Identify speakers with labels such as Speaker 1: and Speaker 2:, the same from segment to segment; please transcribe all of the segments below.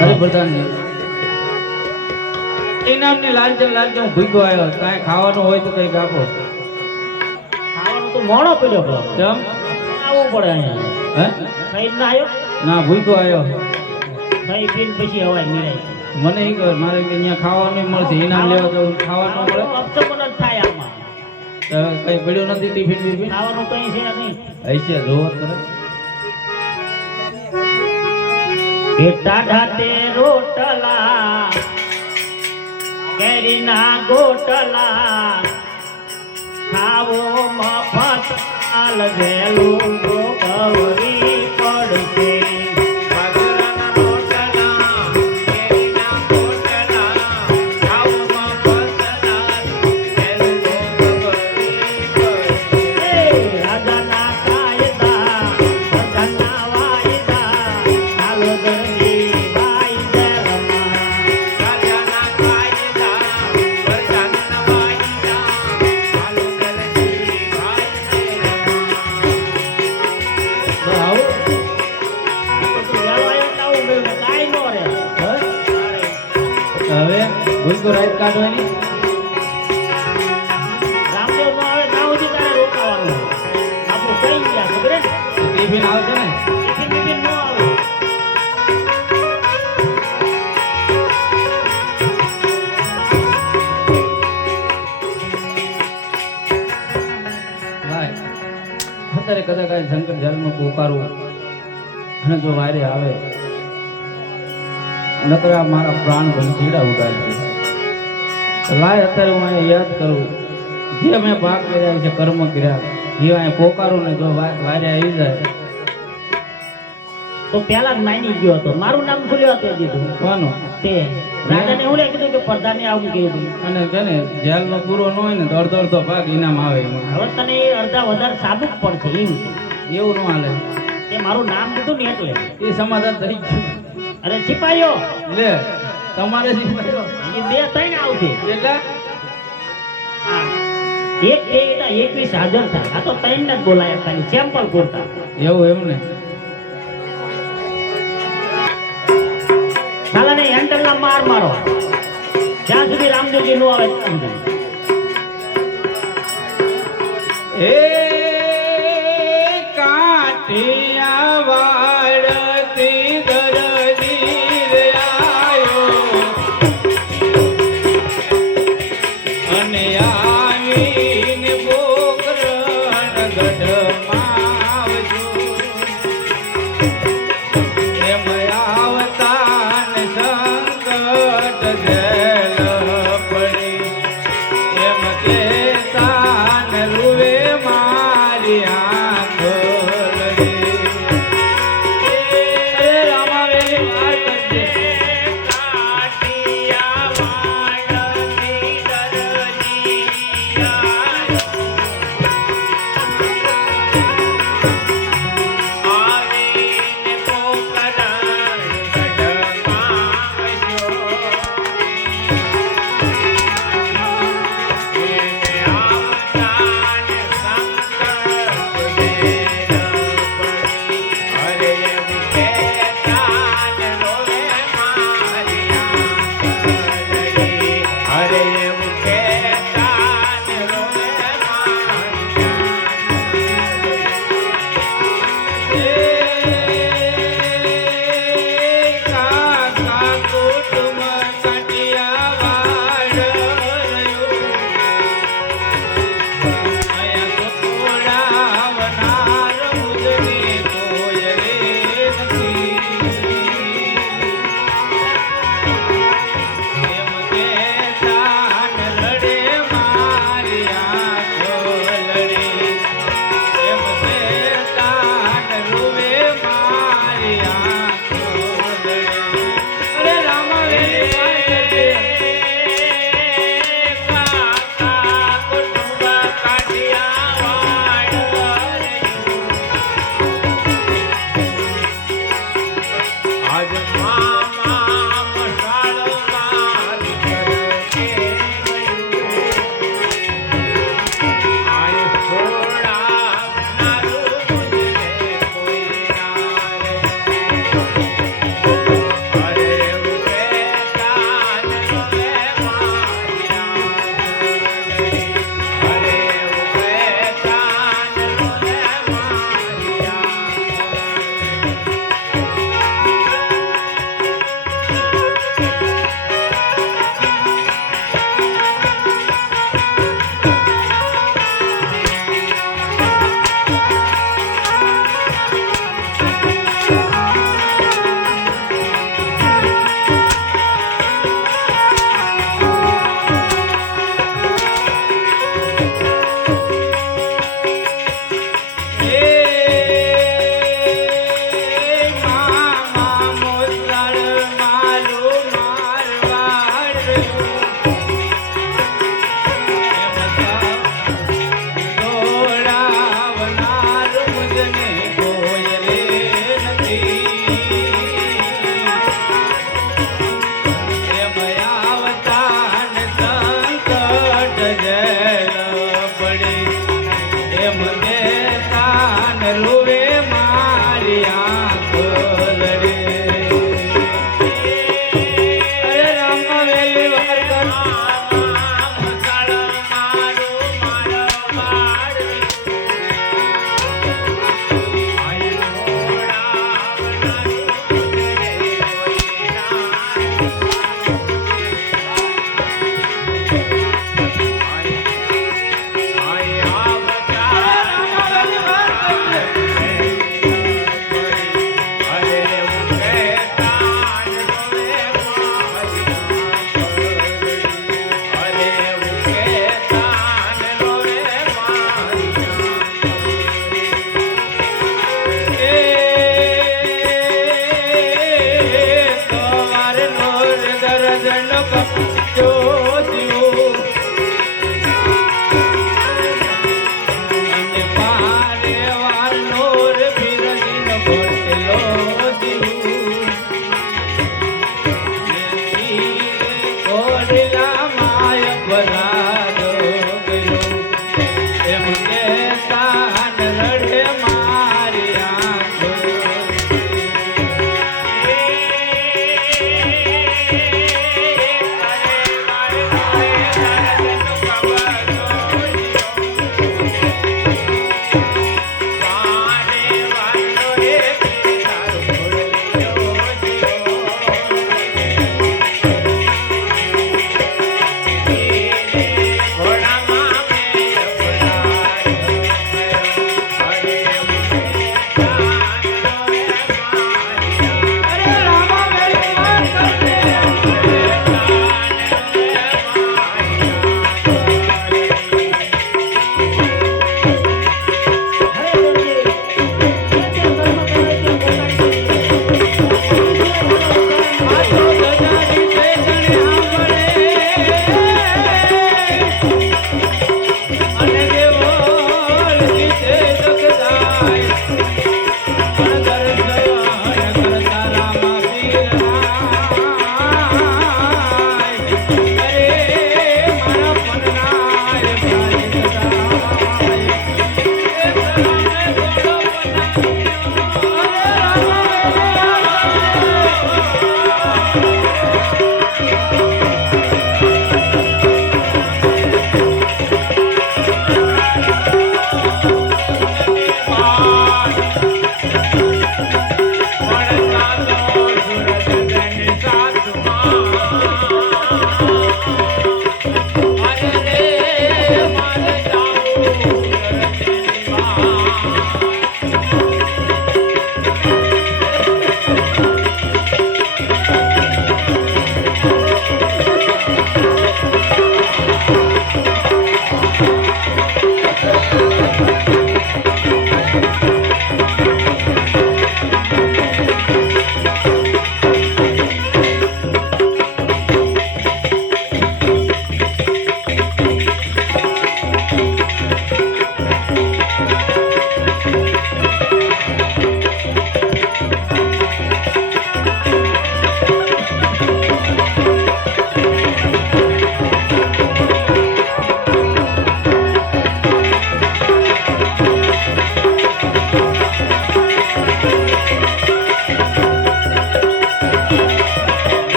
Speaker 1: હરિપ્રધાનજી ઇનામની લાલચે લાલચે હું ભૂખ્યો આવ્યો. કાંઈ ખાવાનું હોય તો કંઈક આપો.
Speaker 2: ખાવાનું તો મોડો પડ્યો પેલો
Speaker 1: કેમ?
Speaker 2: આવવું પડે અહીંયા.
Speaker 1: હે?
Speaker 2: ખાઈ ના આવ્યો?
Speaker 1: ના ભૂખ્યો આવ્યો.
Speaker 2: ખાઈ પીને પછી હવાય
Speaker 1: મને એ ખબર મારે કે અહીંયા ખાવાનું મળશે ઇનામ લેવા જવું ખાવાનું મળે?
Speaker 2: થાય આમાં.
Speaker 1: તો પડ્યું નથી ટિફિન બિફિન?
Speaker 2: ખાવાનું કઈ છે નહીં.
Speaker 1: હશે જોવો કરે
Speaker 2: ટાઢા તે રોટલા કેરીના ગોટલા ખાવો મફત આલ વેલું ગોગવરી પડશે.
Speaker 1: અત્યારે કદાચ આ શંકર જન્મ પોકારું અને જો વારે આવે, નકર મારા પ્રાણ ભંજીડા ઉડાડશે. તો લાય અત્યારે હું અહીંયા યાદ કરું. જે મેં ભાગ કર્યા છે કર્મ કર્યા. જે અહીંયા પોકારું ને જો વારે આવી જાય.
Speaker 2: તો પેલા જ માની ગયો હતો. મારું નામ ભૂલ્યો હતો દીધું
Speaker 1: કોનું?
Speaker 2: તે રાજાને એવું કીધું કે પ્રધાને આવું કીધું
Speaker 1: અને છે ને જેલનો પૂરો ન હોય ને તો અડધો અડધો ભાગ ઇનામ આવે
Speaker 2: હવે તને એ અડધા વધારે સાબુક પડશે એમ.
Speaker 1: એવું ન હાલે.
Speaker 2: તે મારું નામ કીધું ને એટલે.
Speaker 1: એ સમાધાન થઈ ગયું.
Speaker 2: અરે સિપાહીઓ
Speaker 1: લે તમારે પડ્યો.
Speaker 2: એ બે ત્રણ આવશે.
Speaker 1: એટલે?
Speaker 2: એક બે એટલે એકવીસ હાજર થાય. આ તો ત્રણ ને જ બોલાય ખાલી સેમ્પલ પૂરતા
Speaker 1: એવું એમ ને
Speaker 2: સાલાને હેન્ડલ ના માર મારો. જ્યાં સુધી રામદેવજી નો આવે ત્યાં સુધી.
Speaker 1: એ કાઠિયા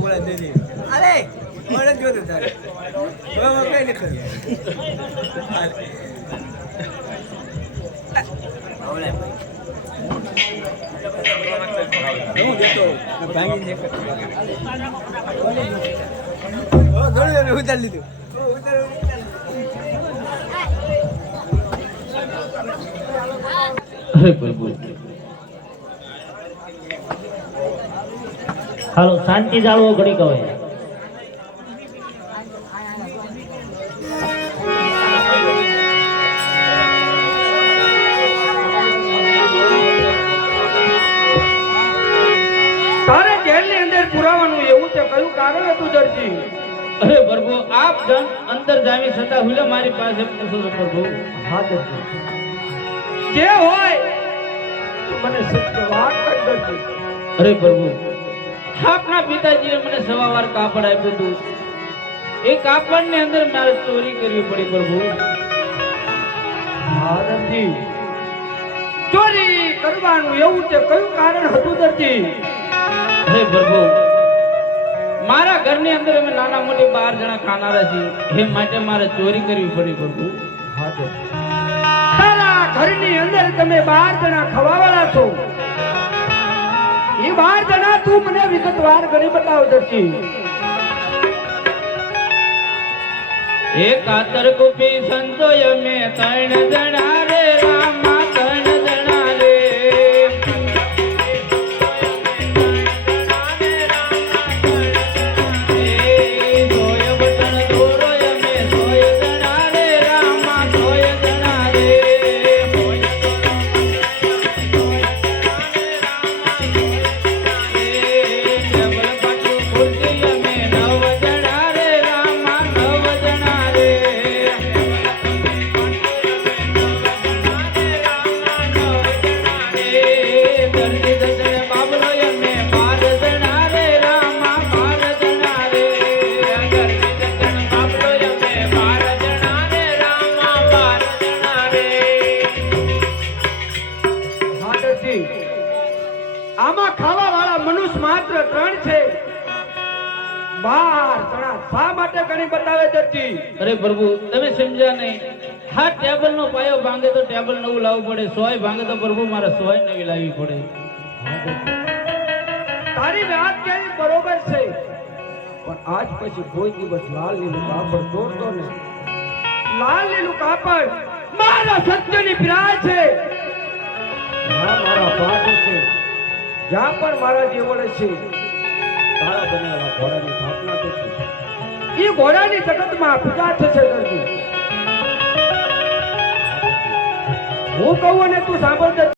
Speaker 3: વધારે હવે જો કઈ નથી હું દેતો ભાંગી
Speaker 1: અરે પ્રભુ.
Speaker 2: હાલો શાંતિ જાળવો ઘડી કહે.
Speaker 4: તારે જેલની અંદર પુરાવાનું એવું તે કયું કારણ હતું દરજી?
Speaker 1: અરે પ્રભુ આપ જન અંદર જામી છતાં હુલે મારી પાસે પૂછો છો પ્રભુ.
Speaker 4: હા દરજી. જે હોય મને સત્ય વાત કર દરજી.
Speaker 1: અરે પ્રભુ આપના પિતાજીએ મને સવાવાર કાપડ આપ્યું હતું. એ કાપડની અંદર મારે ચોરી કરવી પડી પ્રભુ.
Speaker 4: દરજી ચોરી કરવાનું એવું છે કયું કારણ હતું દરજી
Speaker 1: હે પ્રભુ મારા ઘરની અંદર અમે નાના મોટી બાર જણા ખાનારા છીએ. એ માટે મારે ચોરી કરવી પડી પ્રભુ.
Speaker 4: હા દરજી તારા ઘરની અંદર તમે બાર જણા ખવાવાળા છો. એ બાર જણા તું મને વિગતવાર ઘણી બતાવ દરજી
Speaker 1: એ કાતર કુપી સંતોય મેં ત્રણ જણા રે
Speaker 4: દરજી
Speaker 1: અરે પ્રભુ, તમે સમજ્યા નહીં. હા ટેબલ નો પાયો ભાંગે તો ટેબલ નવું લાવવું પડે. સોય ભાંગે તો પ્રભુ મારે સોય નવી લાવવી પડે.
Speaker 4: તારી વાત કેવી બરોબર છે? પણ આજ પછી કોઈ દિવસ લાલ લીલું કાપડ દોરતો ને લાલ લીલું કાપડ મારા સત્યની પ્રાય છે. મારા પાઠ છે. જ્યાં પણ મારા જે વડે છે, તારા બનાવેલા ઘોડાની સ્થાપના થશે એ ઘોડાની જગતમાં પૂજા થશે દરજી હું કહું અને તું સાંભળ